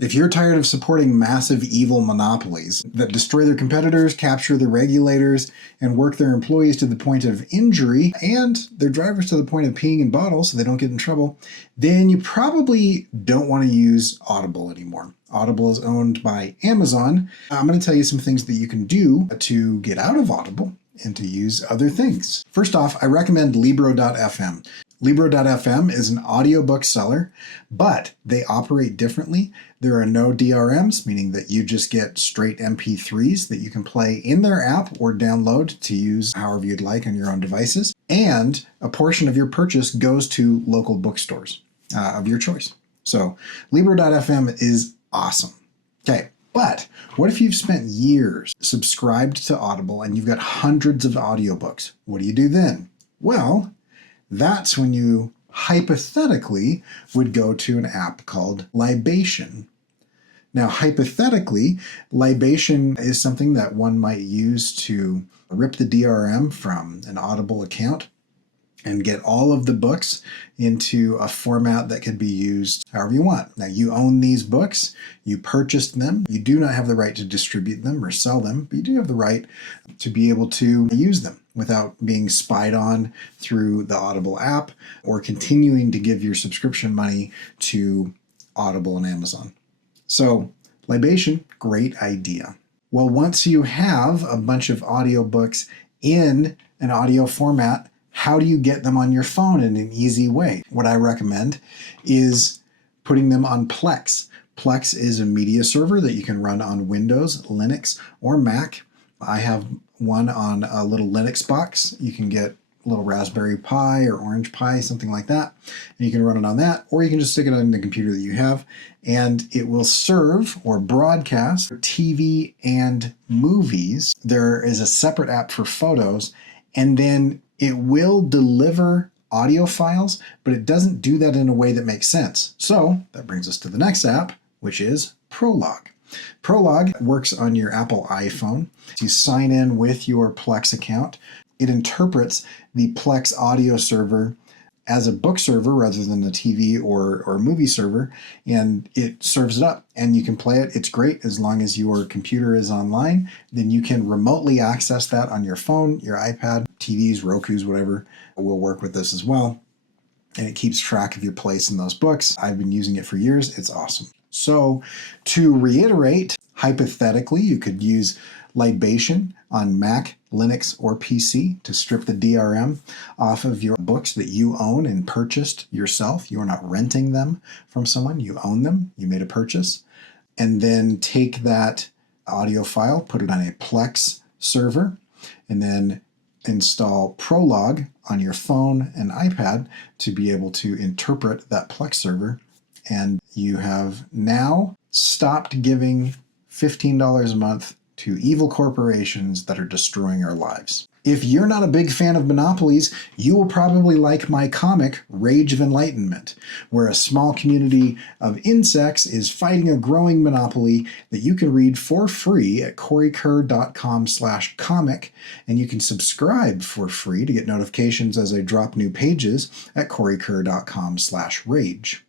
If you're tired of supporting massive evil monopolies that destroy their competitors, capture the regulators, and work their employees to the point of injury, and their drivers to the point of peeing in bottles so they don't get in trouble, then you probably don't want to use Audible anymore. Audible is owned by Amazon. I'm going to tell you some things that you can do to get out of Audible and to use other things. First off, I recommend Libro.fm. Libro.fm is an audiobook seller, but they operate differently. There are no DRMs, meaning that you just get straight MP3s that you can play in their app or download to use however you'd like on your own devices. And a portion of your purchase goes to local bookstores of your choice. So Libro.fm is awesome. Okay. But what if you've spent years subscribed to Audible and you've got hundreds of audiobooks? What do you do then? Well, that's when you hypothetically would go to an app called Libation. Now, hypothetically, Libation is something that one might use to rip the DRM from an Audible account and get all of the books into a format that can be used however you want. Now, you own these books, you purchased them, you do not have the right to distribute them or sell them, but you do have the right to be able to use them without being spied on through the Audible app or continuing to give your subscription money to Audible and Amazon. So, Libation, great idea. Well, once you have a bunch of audiobooks in an audio format, how do you get them on your phone in an easy way? What I recommend is putting them on Plex. Plex is a media server that you can run on Windows, Linux, or Mac. I have one on a little Linux box. You can get a little Raspberry Pi or Orange Pi, something like that. And you can run it on that, or you can just stick it on the computer that you have, and it will serve or broadcast TV and movies. There is a separate app for photos, and then it will deliver audio files, but it doesn't do that in a way that makes sense. So that brings us to the next app, which is Prologue. Prologue works on your Apple iPhone. You sign in with your Plex account. It interprets the Plex audio server as a book server rather than a TV or movie server, and it serves it up, and you can play it. It's great as long as your computer is online. Then you can remotely access that on your phone, your iPad, TVs, Rokus, whatever will work with this as well. And it keeps track of your place in those books. I've been using it for years. It's awesome. So to reiterate, hypothetically, you could use Libation on Mac, Linux, or PC to strip the DRM off of your books that you own and purchased yourself. You are not renting them from someone. You own them. You made a purchase. And then take that audio file, put it on a Plex server, and then install Prologue on your phone and iPad to be able to interpret that Plex server. And you have now stopped giving $15 a month to evil corporations that are destroying our lives. If you're not a big fan of monopolies, you will probably like my comic, Rage of Enlightenment, where a small community of insects is fighting a growing monopoly that you can read for free at coreykerr.com/comic, and you can subscribe for free to get notifications as I drop new pages at coreykerr.com/rage.